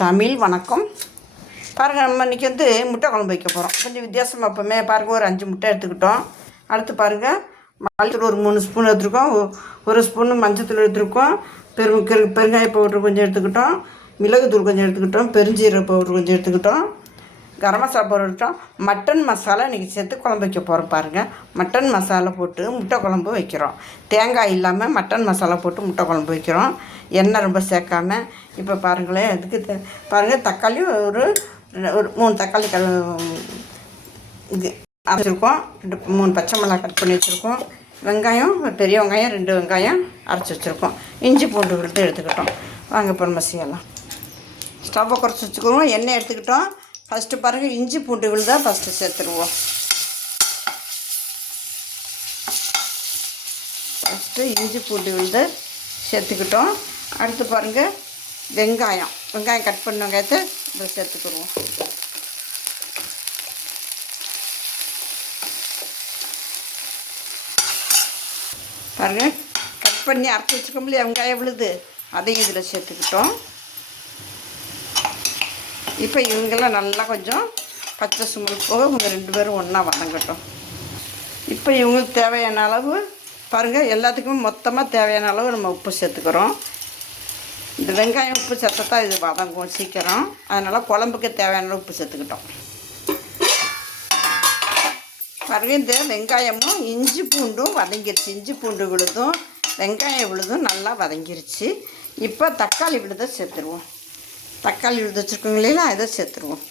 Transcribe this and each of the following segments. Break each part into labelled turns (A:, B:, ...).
A: தமிழ் வணக்கம். பாருங்கள் நம்ம இன்றைக்கி வந்து முட்டை குழம்பு வைக்க போகிறோம் கொஞ்சம் வித்தியாசமாக எப்போவுமே பாருங்கள் ஒரு அஞ்சு முட்டை எடுத்துக்கிட்டோம். அடுத்து பாருங்கள் மல்லித்தூள் ஒரு மூணு ஸ்பூன் எடுத்துருக்கோம். ஒரு ஸ்பூன் மஞ்சத்தூள் எடுத்துருக்கோம். பெரு பெரு பெருங்காய பவுட்ரு கொஞ்சம் எடுத்துக்கிட்டோம். மிளகுத்தூள் கொஞ்சம் எடுத்துக்கிட்டோம். பெருஞ்சீரக பவுட்ரு கொஞ்சம் எடுத்துக்கிட்டோம். கரம் மசாலா போட்டுட்டோம் மட்டன் மசாலா இன்றைக்கி சேர்த்து குழம்பு வைக்க போகிறோம் பாருங்கள் மட்டன் மசாலா போட்டு முட்டை குழம்பு வைக்கிறோம். தேங்காய் இல்லாமல் மட்டன் மசாலா போட்டு முட்டை குழம்பு வைக்கிறோம். எண்ணெய் ரொம்ப சேர்க்காம. இப்போ பாருங்களேன் அதுக்கு பாருங்கள் தக்காளி ஒரு ஒரு மூணு தக்காளி கல் இது அரைச்சிருக்கோம். ரெண்டு மூணு பச்சை மிளகாய் கட் பண்ணி வச்சுருக்கோம். வெங்காயம் ஒரு பெரிய வெங்காயம் ரெண்டு வெங்காயம் அரைச்சி வச்சுருக்கோம். இஞ்சி பூண்டு விழுத்து எடுத்துக்கிட்டோம். வாங்க இப்போ நம்ம செய்யலாம் ஸ்டவ்வை குறைச்சி வச்சுக்கிறோம் எண்ணெய் எடுத்துக்கிட்டோம். ஃபஸ்ட்டு பாருங்கள் இஞ்சி பூண்டு விழுதா ஃபஸ்ட்டு சேர்த்துருவோம். ஃபஸ்ட்டு இஞ்சி பூண்டு விழுது சேர்த்துக்கிட்டோம். அடுத்து பாருங்கள் வெங்காயம். வெங்காயம் கட் பண்ண வெங்காயத்தை இதை சேர்த்துக்கிடுவோம். பாருங்கள் கட் பண்ணி அரைச்சி வச்சுக்கோம் வெங்காயம் விழுது அதையும் இதில் சேர்த்துக்கிட்டோம். இப்போ இவங்கெல்லாம் நல்லா கொஞ்சம் பச்சை சுமல் போக இவங்க ரெண்டு பேரும் ஒன்றா வதங்கட்டும். இப்போ இவங்களுக்கு தேவையான அளவு பாருங்கள் எல்லாத்துக்குமே மொத்தமாக தேவையான அளவு நம்ம உப்பு சேர்த்துக்கிறோம். இந்த வெங்காயம் உப்பு சேர்த்தா இது வதங்கும் சீக்கிரம். அதனால் குழம்புக்கு தேவையான உப்பு சேர்த்துக்கிட்டோம். பாருங்கள் இந்த வெங்காயமும் இஞ்சி பூண்டும் வதங்கிருச்சு. இஞ்சி பூண்டு விழுதும் வெங்காயம் விழுதும் நல்லா வதங்கிருச்சு. இப்போ தக்காளி விழுதை சேர்த்துருவோம். தக்காளி விழுது வச்சுருக்கோங்க இல்லைங்களா இதை சேர்த்துருவோம்.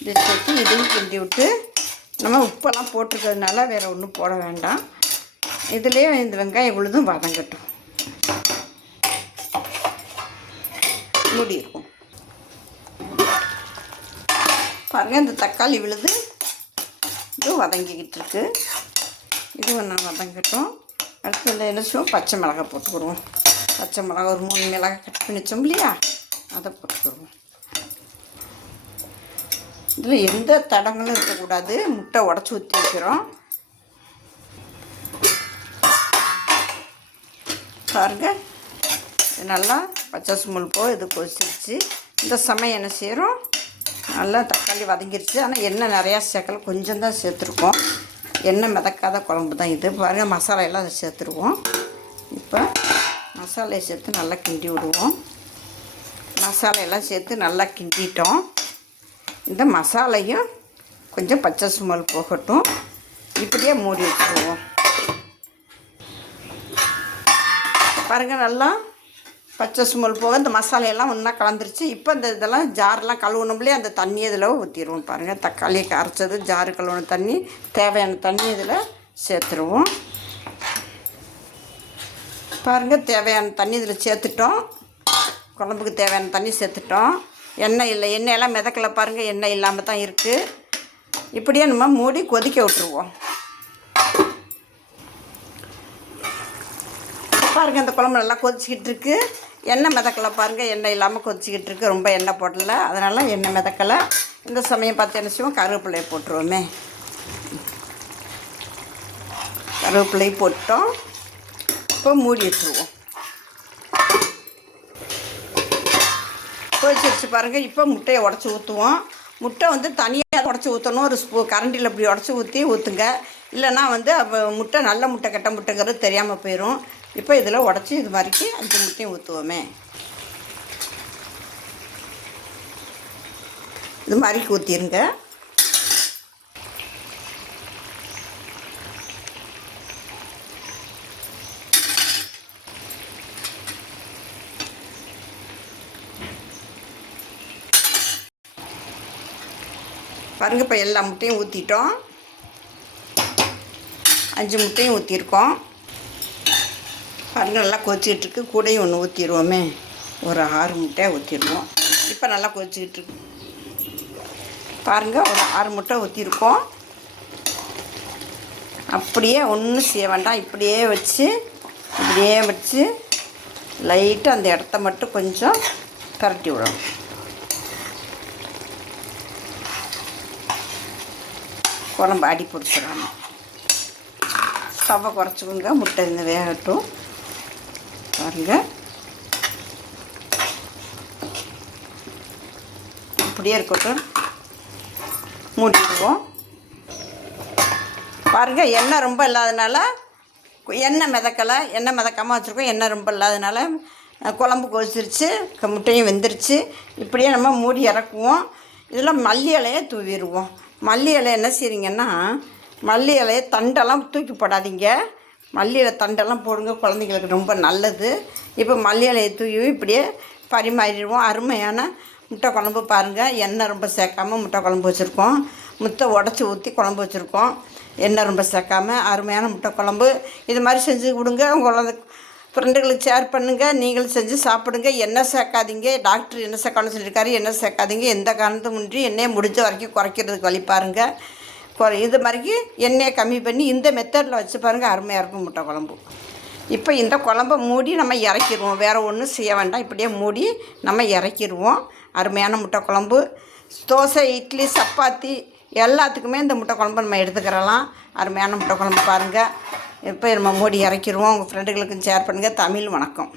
A: இதை சேர்த்து இதையும் கிண்டி விட்டு நம்ம உப்பெல்லாம் போட்டிருக்கிறதுனால வேறு ஒன்றும் போட வேண்டாம். இதுலேயே இந்த வெங்காயம் விழுதும் வதங்கட்டும். மூடி இருக்கும் பாருங்கள் இந்த தக்காளி விழுது. இது வதங்கிக்கிட்டு இருக்கு. இது ஒன்றா வதங்கட்டும். அடுத்து இந்த என்ன செய்வோம்? பச்சை மிளகாய் போட்டுக்கிடுவோம். பச்சை மிளகா ஒரு மூணு மிளகாய் கட் பண்ணி வச்சோம் இல்லையா? அதை போட்டுக்கிடுவோம் இதில் எந்த தடங்களும் இருக்கக்கூடாது. முட்டை உடச்சி ஊற்றி வைக்கிறோம். பாருங்க. இது நல்லா பச்சை சுமல் போ இது கொதிச்சிருச்சு. இந்த சமயம் என்ன செய்கிறோம் நல்லா தக்காளி வதங்கிருச்சு. ஆனால் எண்ணெய் நிறையா சேர்க்கல. கொஞ்சம் தான் சேர்த்துருக்கோம். எண்ணெய் மிதக்காத குழம்பு தான் இது. பாருங்கள் மசாலா எல்லாம் சேர்த்துருவோம். இப்போ மசாலையை சேர்த்து நல்லா கிண்டி விடுவோம். மசாலா எல்லாம் சேர்த்து நல்லா கிண்டிட்டோம். இந்த மசாலையும் கொஞ்சம் பச்சை சுமல் போகட்டும். இப்படியே மூடி வச்சுருவோம். பாருங்கள் நல்லா பச்சை சுமல் போக இந்த மசாலையெல்லாம் ஒன்றா கலந்துருச்சு. இப்போ இந்த இதெல்லாம் ஜாரெலாம் கழுவுனோம்லே அந்த தண்ணி இதில் ஊற்றிடுவோம் பாருங்கள் தக்காளி கரைச்சது ஜாரு கழுவுன தண்ணி தேவையான தண்ணி இதில் சேர்த்துருவோம். பாருங்கள் தேவையான தண்ணி இதில் சேர்த்துட்டோம். குழம்புக்கு தேவையான தண்ணி சேர்த்துட்டோம். எண்ணெய் இல்லை எண்ணெயெல்லாம் மிதக்கல பாருங்கள் எண்ணெய் இல்லாமல் தான் இருக்குது இப்படியே நம்ம மூடி கொதிக்க விட்டுருவோம். பாருங்கள் இந்த குழம்பு நல்லா கொதிச்சிக்கிட்டு இருக்கு. எண்ணெய் மிதக்கலை பாருங்கள் எண்ணெய் இல்லாமல் கொதிச்சிக்கிட்டு இருக்கு. ரொம்ப எண்ணெய் போடல அதனால் எண்ணெய் மிதக்கலை. இந்த சமயம் பார்த்து என்ன செய்வோம் கருவேப்பிலையை போட்டுருவோமே. கருவேப்பிலையை போட்டோம். இப்போ மூடி வச்சுருவோம். கொதிச்சிருச்சு பாருங்கள் இப்போ முட்டையை உடச்சி ஊற்றுவோம் முட்டை வந்து தனியாக உடச்சி ஊற்றணும் ஒரு ஸ்பூ கரண்டியில் இப்படி உடச்சி ஊற்றி ஊற்றுங்க இல்லைன்னா வந்து அப்போ முட்டை நல்ல முட்டை கெட்ட முட்டைங்கிறது தெரியாமல் போயிடும் இப்போ இதில் உடச்சி இது மாதிரிக்கு அஞ்சு முட்டையும் ஊற்றுவோமே இது மாதிரி ஊற்றிருங்க பாருங்க இப்போ எல்லா முட்டையும் ஊற்றிட்டோம் அஞ்சு முட்டையும் ஊற்றிருக்கோம் பாருங்கள் நல்லா கொதிச்சிக்கிட்டுருக்கு. கூடையும் ஒன்று ஊற்றிடுவோமே ஒரு ஆறு முட்டையை ஊற்றிடுவோம் இப்போ நல்லா கொதிச்சிக்கிட்டுருக்கு. பாருங்கள் ஒரு ஆறு முட்டை ஊற்றிருக்கோம் அப்படியே ஒன்றும் செய்ய வேண்டாம். இப்படியே வச்சு இப்படியே வச்சு லைட்டாக அந்த இடத்த மட்டும் கொஞ்சம் கரட்டி விடணும். குழம்பு அடி பிடிச்சிடணும். ஸ்டவ்வை குறைச்சிக்கோங்க. முட்டை இந்த வேகட்டும். பாருங்க. அப்படியே இருக்கட்டும். மூடிடுவோம். பாருங்கள் எண்ணெய் ரொம்ப இல்லாதனால எண்ணெய் மிதக்கலை. எண்ணெய் மிதக்காமல் வச்சுருக்கோம். எண்ணெய் ரொம்ப இல்லாதனால குழம்பு கொதிச்சிருச்சு. முட்டையும் வெந்துருச்சு. இப்படியே நம்ம மூடி இறக்குவோம். இதில் மல்லி இலையை தூவிடுவோம். மல்லி இலை என்ன செய்றீங்கன்னா மல்லி இலையை தண்டெல்லாம் தூக்கி போடாதீங்க. மல்லி இலை தண்டெல்லாம் போடுங்க குழந்தைங்களுக்கு ரொம்ப நல்லது. இப்போ மல்லி இலையை தூக்கி இப்படியே பரிமாறிடுவோம். அருமையான முட்டை குழம்பு பாருங்கள் எண்ணெய் ரொம்ப சேர்க்காம முட்டை குழம்பு வச்சுருக்கோம். முட்டை உடச்சி ஊற்றி குழம்பு வச்சுருக்கோம். எண்ணெய் ரொம்ப சேர்க்காம அருமையான முட்டை குழம்பு. இது மாதிரி செஞ்சு கொடுங்க. உங்கள் குழந்தை ஃப்ரெண்டுகளுக்கு ஷேர் பண்ணுங்கள் நீங்களும் செஞ்சு சாப்பிடுங்க. எண்ணெய் சேர்க்காதீங்க? டாக்டர் என்ன சேர்க்கணும்னு சொல்லியிருக்காரு? எண்ணெய் சேர்க்காதீங்க? எந்த காரணத்தும் முன்றி எண்ணெயை முடிஞ்ச வரைக்கும் குறைக்கிறதுக்கு வழி பாருங்கள் குறை இது மாதிரிக்கு எண்ணெயை கம்மி பண்ணி இந்த மெத்தடில் வச்சு பாருங்கள் அருமையாக இருக்கும் முட்டை குழம்பு. இப்போ இந்த குழம்ப மூடி நம்ம இறக்கிடுவோம். வேறு ஒன்றும் செய்ய வேண்டாம். இப்படியே மூடி நம்ம இறக்கிடுவோம். அருமையான முட்டை குழம்பு. தோசை இட்லி சப்பாத்தி எல்லாத்துக்குமே இந்த முட்டை குழம்பு நம்ம எடுத்துக்கிறலாம். அருமையான முட்டை குழம்பு பாருங்கள் இப்போ நம்ம மோடி இறக்கிடுவோம் உங்கள் ஃப்ரெண்டுகளுக்கும் ஷேர் பண்ணுங்கள் தமிழ் வணக்கம்.